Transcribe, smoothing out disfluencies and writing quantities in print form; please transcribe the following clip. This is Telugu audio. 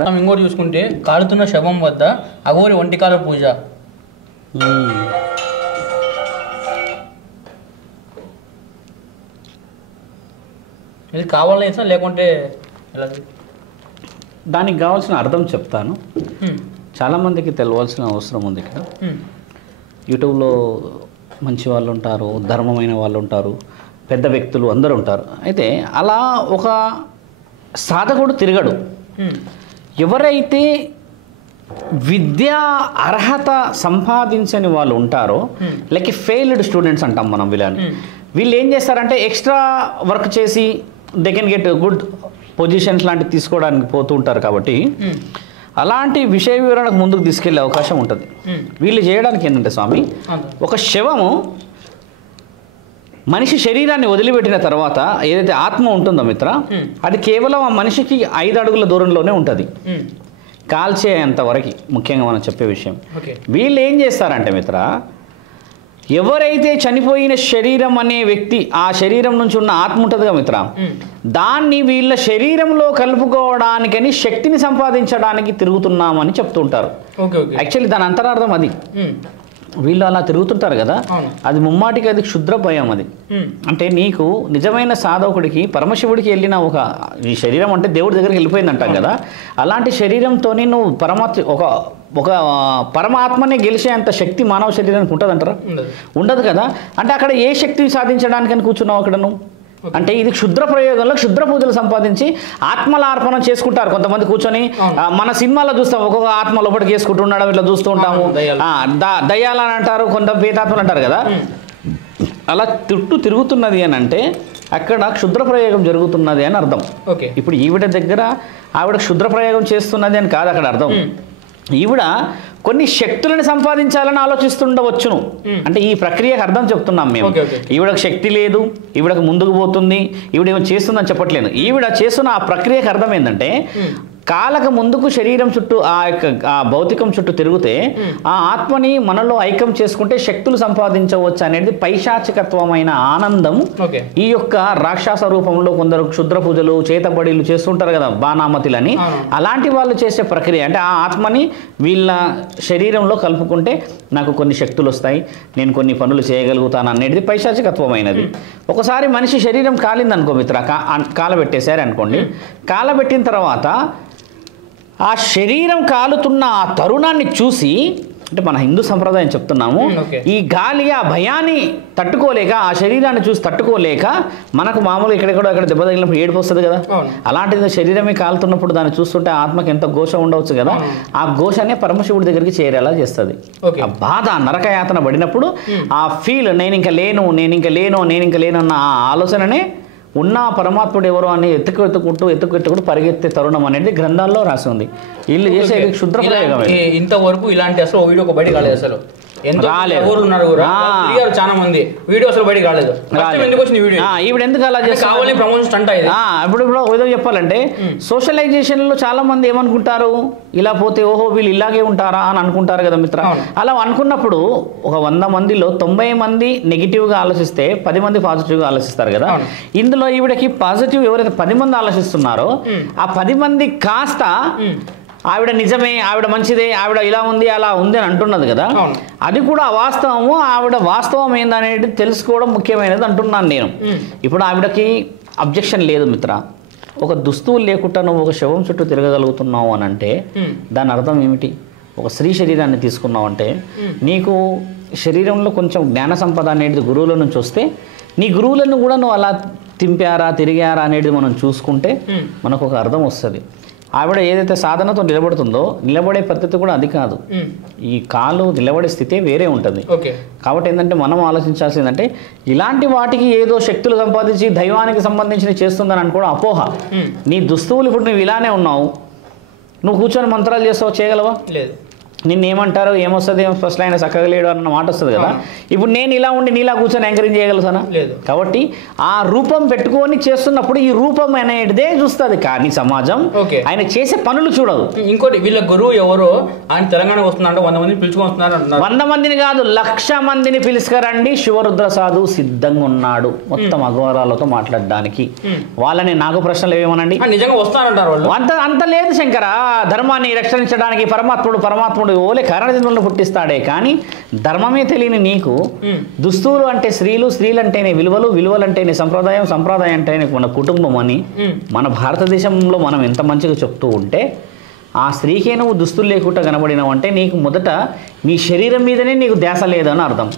ఇంకోటి చూసుకుంటే కాలుతున్న శవం వద్ద అఘోరి ఒంటికాల పూజ. ఇది కావాలని చేస్తా లేకుంటే దానికి కావాల్సిన అర్థం చెప్తాను. చాలామందికి తెలియాల్సిన అవసరం ఉంది ఇక్కడ. యూట్యూబ్లో మంచి వాళ్ళు ఉంటారు, ధర్మమైన వాళ్ళు ఉంటారు, పెద్ద వ్యక్తులు అందరూ ఉంటారు. అయితే అలా ఒక సాధకుడు తిరగడు. ఎవరైతే విద్యా అర్హత సంపాదించని వాళ్ళు ఉంటారో, లైక్ ఫెయిల్డ్ స్టూడెంట్స్ అంటాం మనం వీళ్ళని. వీళ్ళు ఏం చేస్తారంటే ఎక్స్ట్రా వర్క్ చేసి they can get good positions లాంటివి తీసుకోవడానికి పోతూ ఉంటారు. కాబట్టి అలాంటి విషయ వివరణకు ముందుకు తీసుకెళ్లే అవకాశం ఉంటుంది. వీళ్ళు చేయడానికి ఏంటంటే స్వామి, ఒక శవము మనిషి శరీరాన్ని వదిలిపెట్టిన తర్వాత ఏదైతే ఆత్మ ఉంటుందో మిత్ర, అది కేవలం ఆ మనిషికి 5 అడుగుల దూరంలోనే ఉంటుంది, కాల్చేంత వరకు. ముఖ్యంగా మనం చెప్పే విషయం, వీళ్ళు ఏం చేస్తారంటే మిత్ర, ఎవరైతే చనిపోయిన శరీరం అనే వ్యక్తి, ఆ శరీరం నుంచి ఉన్న ఆత్మ ఉంటుందిగా మిత్ర, దాన్ని వీళ్ళ శరీరంలో కలుపుకోవడానికని శక్తిని సంపాదించడానికి తిరుగుతున్నామని చెప్తుంటారు. యాక్చువల్లీ దాని అంతరార్థం అది. వీళ్ళు అలా తిరుగుతుంటారు కదా, అది ముమ్మాటికి అది క్షుద్ర భయం. అది అంటే నీకు నిజమైన సాధకుడికి, పరమశివుడికి వెళ్ళిన ఈ శరీరం అంటే దేవుడి దగ్గరికి వెళ్ళిపోయింది అంటాం కదా, అలాంటి శరీరంతో నువ్వు ఒక పరమాత్మని గెలిచేంత శక్తి మానవ శరీరానికి ఉంటుంది అంటారా? ఉండదు కదా. అంటే అక్కడ ఏ శక్తిని సాధించడానికని కూర్చున్నావు అక్కడ నువ్వు? అంటే ఇది క్షుద్ర ప్రయోగంలో క్షుద్ర పూజలు సంపాదించి ఆత్మలార్పణం చేసుకుంటారు కొంతమంది కూర్చొని. మన సినిమాలో చూస్తాం, ఒక్కొక్క ఆత్మ లోపలికి వేసుకుంటున్నాడు, ఇట్లా చూస్తూ ఉంటాము. దయ్యాలని అంటారు, కొంత పేతాత్మలు అంటారు కదా. అలా తిరుగుతున్నది అని అంటే అక్కడ క్షుద్ర ప్రయోగం జరుగుతున్నది అని అర్థం. ఇప్పుడు ఈవిడ దగ్గర ఆవిడ క్షుద్ర ప్రయోగం చేస్తున్నది అని కాదు అక్కడ అర్థం. ఈవిడ కొన్ని శక్తులను సంపాదించాలని ఆలోచిస్తుండవచ్చును. అంటే ఈ ప్రక్రియకు అర్థం చెప్తున్నాం మేము. ఈవిడకు శక్తి లేదు, ఈవిడకు ముందుకు పోతుంది, ఈవిడ ఏమో చేస్తుందని చెప్పట్లేదు. ఈవిడ చేస్తున్న ఆ ప్రక్రియకు అర్థం ఏంటంటే, కాలక ముందుకు శరీరం చుట్టూ ఆ భౌతికం చుట్టూ తిరిగితే ఆ ఆత్మని మనలో ఐక్యం చేసుకుంటే శక్తులు సంపాదించవచ్చు అనేది పైశాచికత్వమైన ఆనందం. ఈ యొక్క రాక్షస రూపంలో కొందరు క్షుద్ర పూజలు చేతబడిలు చేస్తుంటారు కదా, బాణామతిలని, అలాంటి వాళ్ళు చేసే ప్రక్రియ. అంటే ఆ ఆత్మని వీళ్ళ శరీరంలో కలుపుకుంటే నాకు కొన్ని శక్తులు వస్తాయి, నేను కొన్ని పనులు చేయగలుగుతాను అనేది పైశాచికత్వమైనది. ఒకసారి మనిషి శరీరం కాలిందనుకో మిత్ర, కాలబెట్టేశారు అనుకోండి, కాలబెట్టిన తర్వాత ఆ శరీరం కాలుతున్న ఆ తరుణాన్ని చూసి, అంటే మన హిందూ సంప్రదాయం చెప్తున్నాము, ఈ గాలి ఆ భయాన్ని తట్టుకోలేక, ఆ శరీరాన్ని చూసి తట్టుకోలేక, మనకు మామూలుగా ఎక్కడెక్కడో అక్కడ దెబ్బ తగిలినప్పుడు ఏడుపు వస్తుంది కదా, అలాంటిది శరీరమే కాలుతున్నప్పుడు దాన్ని చూస్తుంటే ఆత్మకి ఎంత ఘోష ఉండవచ్చు కదా, ఆ ఘోషనే పరమశివుడి దగ్గరికి చేరేలా చేస్తుంది. ఆ బాధ, నరకయాతన పడినప్పుడు ఆ ఫీల్, నేను ఇంకా లేను అన్న ఆ ఆలోచననే ఉన్న పరమాత్ముడు ఎవరో అని ఎత్తుకుంటూ పరిగెత్తే తరుణం అనేది గ్రంథాల్లో రాసి ఉంది. వీళ్ళు చేసే క్షుద్ర ప్రయోగం. ఇంతవరకు ఇలాంటి అసలు వీడియో బయట కాలేదు, అసలు చాలా మంది వీడియో అసలు బయటకు రాలేదు. ఈవిడ ఎందుకు అలా చేస్తారు? ఇప్పుడు ఏదో చెప్పాలంటే, సోషలైజేషన్ లో చాలా మంది ఏమనుకుంటారు, ఇలా పోతే ఓహో వీళ్ళు ఇలాగే ఉంటారా అని అనుకుంటారు కదా మిత్ర. అలా అనుకున్నప్పుడు ఒక 100 మందిలో 90 మంది నెగిటివ్ గా ఆలోచిస్తే 10 మంది పాజిటివ్ గా ఆలోచిస్తారు కదా. ఇందులో ఈవిడకి పాజిటివ్ ఎవరైతే 10 మంది ఆలోచిస్తున్నారో, ఆ 10 మంది కాస్త ఆవిడ నిజమే, ఆవిడ మంచిదే, ఆవిడ ఇలా ఉంది అలా ఉంది అని అంటున్నది కదా, అది కూడా అవాస్తవము. ఆవిడ వాస్తవం ఏందనేది తెలుసుకోవడం ముఖ్యమైనది అంటున్నాను నేను. ఇప్పుడు ఆవిడకి అబ్జెక్షన్ లేదు మిత్ర, ఒక దుస్తువులు లేకుండా నువ్వు ఒక శవం చుట్టూ తిరగగలుగుతున్నావు అని అంటే దాని అర్థం ఏమిటి? ఒక స్త్రీ శరీరాన్ని తీసుకున్నావు అంటే నీకు శరీరంలో కొంచెం జ్ఞాన సంపద అనేది గురువుల నుంచి వస్తే, నీ గురువులను కూడా నువ్వు అలా తిరిగారా అనేది మనం చూసుకుంటే మనకు ఒక అర్థం వస్తుంది. ఆవిడ ఏదైతే సాధనతో నిలబడుతుందో, నిలబడే పద్ధతి కూడా అది కాదు. ఈ కాలు నిలబడే స్థితే వేరే ఉంటుంది. కాబట్టి ఏంటంటే మనం ఆలోచించాల్సిందంటే, ఇలాంటి వాటికి ఏదో శక్తులు సంపాదించి దైవానికి సంబంధించి చేస్తుందని అనుకోవడం అపోహ. నీ దుస్తువులు ఇప్పుడు నువ్వు ఇలానే ఉన్నావు, నువ్వు కూర్చొని మంత్రాలు చేస్తావు, చేయగలవా? లేదు. నిన్నేమంటారు, ఏమొస్తుంది, ఏం ఫస్ట్ ఆయన చక్కగా లేడు అన్న మాట వస్తుంది కదా. ఇప్పుడు నేను ఇలా ఉండి నీలా కూర్చొని యాంకరింగ్ చేయగలుగుతానా? లేదు. కాబట్టి ఆ రూపం పెట్టుకొని చేస్తున్నప్పుడు ఈ రూపం అనేటిదే చూస్తుంది, కానీ సమాజం ఆయన చేసే పనులు చూడదు. ఇంకోటి వీళ్ళ గురువు ఎవరో ఆయన తెలంగాణ వస్తున్నాడు, 100 మందిని పిలుచుకొని వస్తున్నారు అంటున్నారు. 100 మందిని కాదు, 1,00,000 మందిని పిలుచుకరండి. శివరుద్ర సాధువు సిద్ధంగా ఉన్నాడు మొత్తం అఘోరాలతో మాట్లాడడానికి. వాళ్ళని నాకు ప్రశ్నలు ఏమనండి, నిజంగా వస్తానంటారు వాళ్ళు. అంత లేదు శంకర. ధర్మాన్ని రక్షించడానికి పరమాత్ముడు ఓలే కారణజన్మలను పుట్టిస్తాడే, కానీ ధర్మమే తెలియని నీకు దుస్తులు అంటే స్త్రీలు అంటేనే విలువలు అంటేనే సంప్రదాయం అంటేనే మన కుటుంబం అని మన భారతదేశంలో మనం ఎంత మంచిగా చెప్తూ ఉంటే, ఆ స్త్రీకే నువ్వు దుస్తులు లేకుండా కనబడినావు అంటే నీకు మొదట నీ శరీరం మీదనే నీకు ధ్యాస లేదని అర్థం.